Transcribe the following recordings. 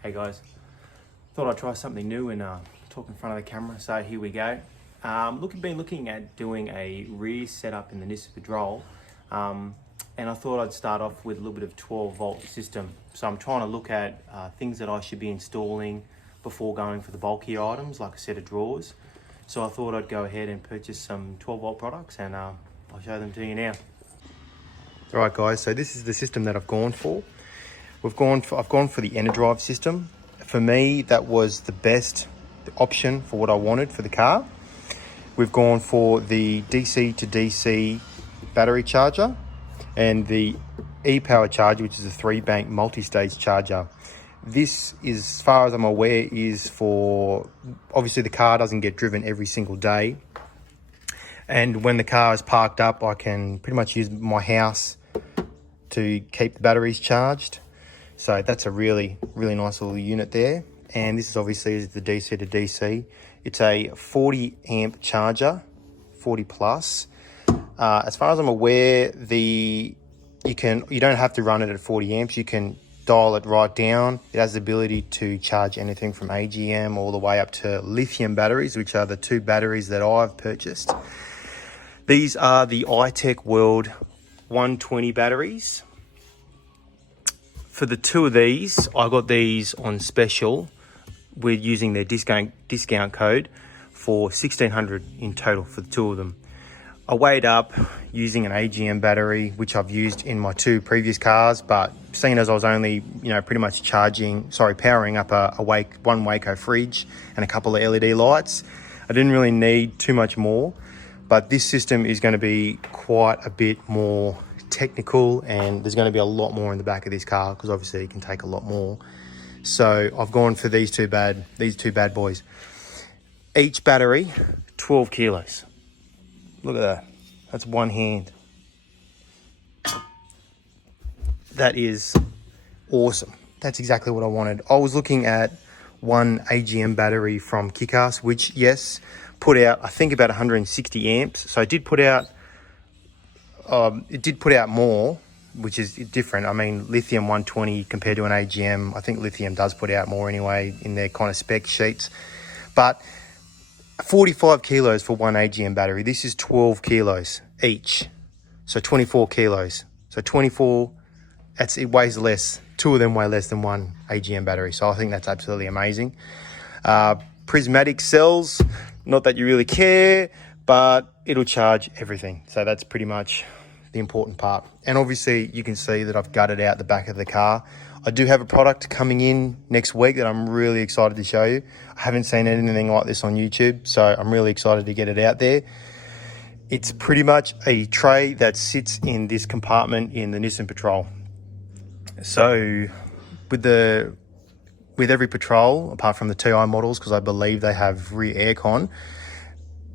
Hey guys, thought I'd try something new and talk in front of the camera, so here we go. Been looking at doing a rear setup in the Nissan Patrol, and I thought I'd start off with a little bit of 12-volt system. So I'm trying to look at things that I should be installing before going for the bulkier items like a set of drawers. So I thought I'd go ahead and purchase some 12-volt products, and I'll show them to you now. All right guys, so this is the system that I've gone for. I've gone for the enerdrive system. For me, that was the best option for what I wanted for the car. We've gone for the DC to DC battery charger and the e-power charger, which is a 3-bank multi-stage charger. This is, as far as I'm aware, is for, obviously the car doesn't get driven every single day. And when the car is parked up, I can pretty much use my house to keep the batteries charged. So that's a really nice little unit there. And this is obviously the DC to DC. It's a 40 amp charger, 40 plus. As far as I'm aware, you don't have to run it at 40 amps. You can dial it right down. It has the ability to charge anything from AGM all the way up to lithium batteries, which are the two batteries that I've purchased. These are the iTech World 120 batteries. For the two of these, I got these on special. We're using their discount code for $1,600 in total for the two of them. I weighed up using an AGM battery, which I've used in my two previous cars, but seeing as I was only, pretty much powering up one Waco fridge and a couple of LED lights, I didn't really need too much more. But this system is going to be quite a bit more technical, and there's going to be a lot more in the back of this car because obviously it can take a lot more. So I've gone for these two bad boys. Each battery 12 kilos. Look at that. That's one hand. That is awesome. That's exactly what I wanted. I was looking at one AGM battery from Kick-Ass, which, yes, put out, I think, about 160 amps. So it did put out more, which is different. I mean, lithium 120 compared to an AGM, I think lithium does put out more anyway in their kind of spec sheets. But 45 kilos for one AGM battery. This is 12 kilos each. So 24 kilos. So 24, it weighs less. Two of them weigh less than one AGM battery. So I think that's absolutely amazing. Prismatic cells, not that you really care, but it'll charge everything. So that's pretty much the important part. And obviously you can see that I've gutted out the back of the car. I do have a product coming in next week that I'm really excited to show you. I haven't seen anything like this on YouTube, so I'm really excited to get it out there. It's pretty much a tray that sits in this compartment in the Nissan Patrol. So with every Patrol, apart from the TI models, because I believe they have rear aircon,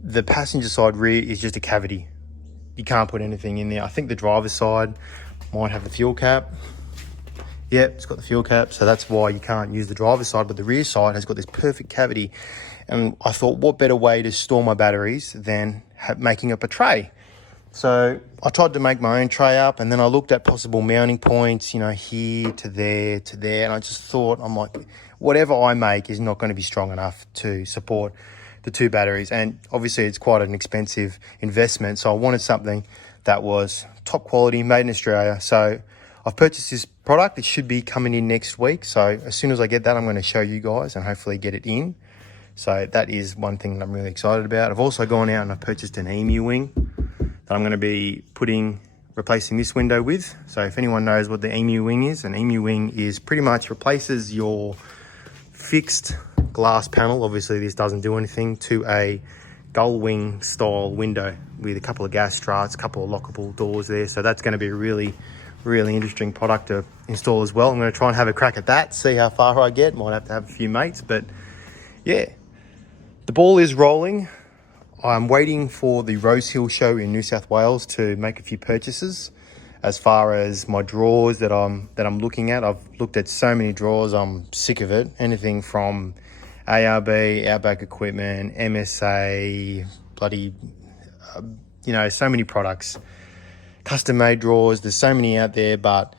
the passenger side rear is just a cavity. You can't put anything in there. I think the driver's side might have the fuel cap. Yep, it's got the fuel cap, so that's why you can't use the driver's side, but the rear side has got this perfect cavity. And I thought, what better way to store my batteries than making up a tray? So I tried to make my own tray up, and then I looked at possible mounting points, here to there, and I just thought, I'm like, whatever I make is not going to be strong enough to support the two batteries. And obviously it's quite an expensive investment, so I wanted something that was top quality, made in Australia. So I've purchased this product. It should be coming in next week. So as soon as I get that, I'm going to show you guys and hopefully get it in. So that is one thing that I'm really excited about. I've also gone out and I've purchased an EMU wing that I'm going to be replacing this window with. So if anyone knows what the EMU wing is, an EMU wing is pretty much replaces your fixed glass panel. Obviously this doesn't do anything, to a gull wing style window with a couple of gas struts, a couple of lockable doors there. So that's going to be a really interesting product to install as well. I'm going to try and have a crack at that, see how far I get. Might have to have a few mates, but yeah, the ball is rolling. I'm waiting for the Rose Hill show in New South Wales to make a few purchases. As far as my drawers that I'm looking at, I've looked at so many drawers, I'm sick of it. Anything from ARB, Outback Equipment, MSA, so many products. Custom made drawers, there's so many out there, but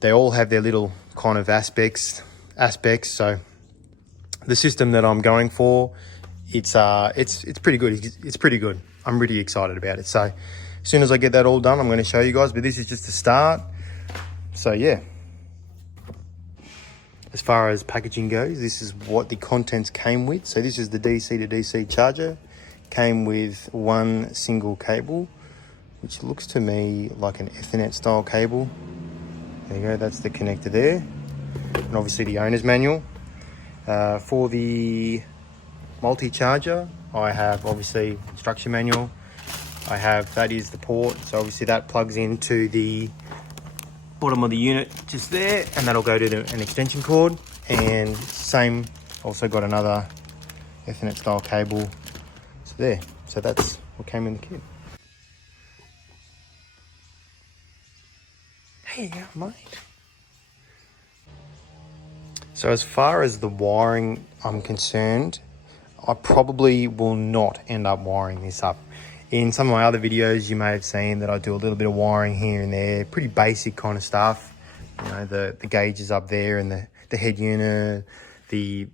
they all have their little kind of aspects aspects. So the system that I'm going for, it's pretty good. It's pretty good. I'm really excited about it. So as soon as I get that all done, I'm going to show you guys, but this is just the start. So yeah, as far as packaging goes, this is what the contents came with. So this is the DC to DC charger. Came with one single cable, which looks to me like an Ethernet style cable. There you go, that's the connector there. And obviously the owner's manual. For the multi-charger, I have obviously instruction manual. That is the port, so obviously that plugs into the bottom of the unit just there, and that'll go to an extension cord. And same, also got another Ethernet style cable. So there, so that's what came in the kit. There you go, mate. So as far as the wiring I'm concerned, I probably will not end up wiring this up. In some of my other videos, you may have seen that I do a little bit of wiring here and there, pretty basic kind of stuff. You know, the gauges up there and the head unit, the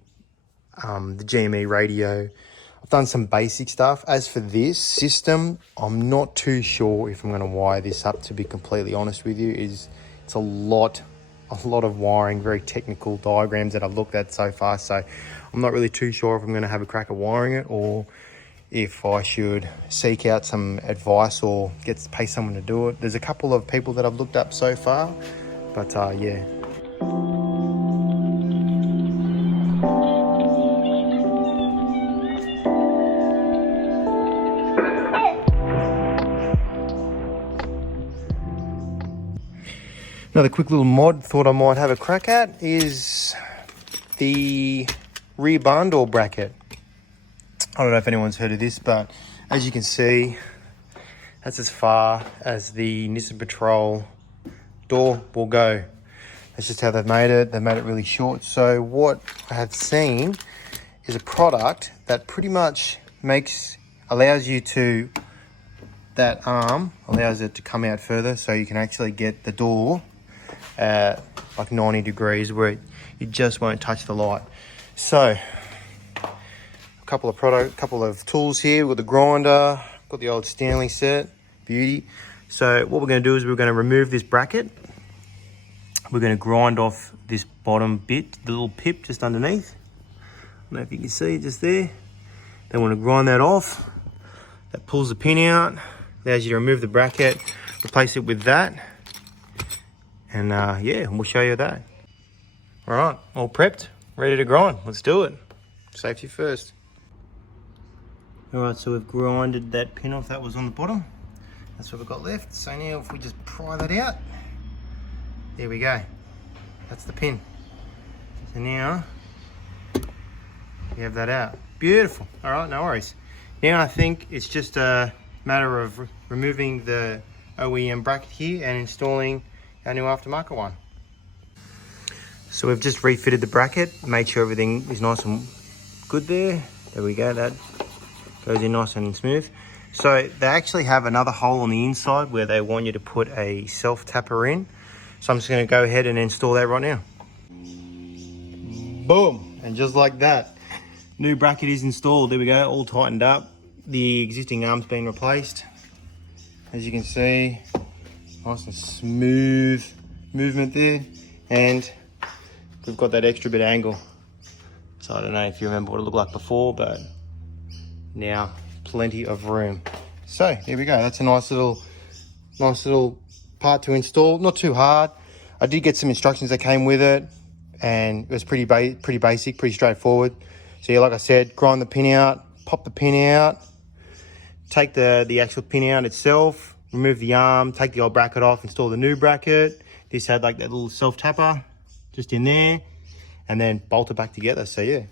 GME radio. I've done some basic stuff. As for this system, I'm not too sure if I'm going to wire this up, to be completely honest with you. It's a lot of wiring, very technical diagrams that I've looked at so far. So I'm not really too sure if I'm going to have a crack at wiring it, or if I should seek out some advice or pay someone to do it. There's a couple of people that I've looked up so far, but yeah. Another quick little mod thought I might have a crack at is the rear barn door bracket. I don't know if anyone's heard of this, but as you can see, that's as far as the Nissan Patrol door will go. That's just how they've made it. They've made it really short. So what I have seen is a product that pretty much allows it to come out further, so you can actually get the door at like 90 degrees where it just won't touch the light. So a couple of tools here with the grinder, got the old Stanley set, beauty. So what we're going to do is we're going to remove this bracket. We're going to grind off this bottom bit, the little pip just underneath. I don't know if you can see just there. Then we're going to grind that off. That pulls the pin out, allows you to remove the bracket, replace it with that. And yeah, we'll show you that. All right, all prepped, ready to grind. Let's do it. Safety first. All right, so we've grinded that pin off that was on the bottom. That's what we've got left. So now if we just pry that out, there we go. That's the pin. So now we have that out. Beautiful. All right, no worries. Now I think it's just a matter of removing the OEM bracket here and installing our new aftermarket one. So we've just refitted the bracket, made sure everything is nice and good there. There we go, that goes in nice and smooth. So they actually have another hole on the inside where they want you to put a self-tapper in. So I'm just going to go ahead and install that right now. Boom, and just like that, new bracket is installed. There we go, all tightened up. The existing arm's been replaced. As you can see, nice and smooth movement there, and we've got that extra bit of angle. So I don't know if you remember what it looked like before, but now plenty of room. So there we go. That's a nice little part to install. Not too hard. I did get some instructions that came with it, and it was pretty basic, pretty straightforward. So yeah, like I said, grind the pin out, pop the pin out, take the actual pin out itself, remove the arm, take the old bracket off, install the new bracket. This had like that little self-tapper just in there, and then bolt it back together. So yeah,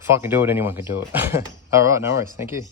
if I can do it, anyone can do it. All right, no worries. Thank you.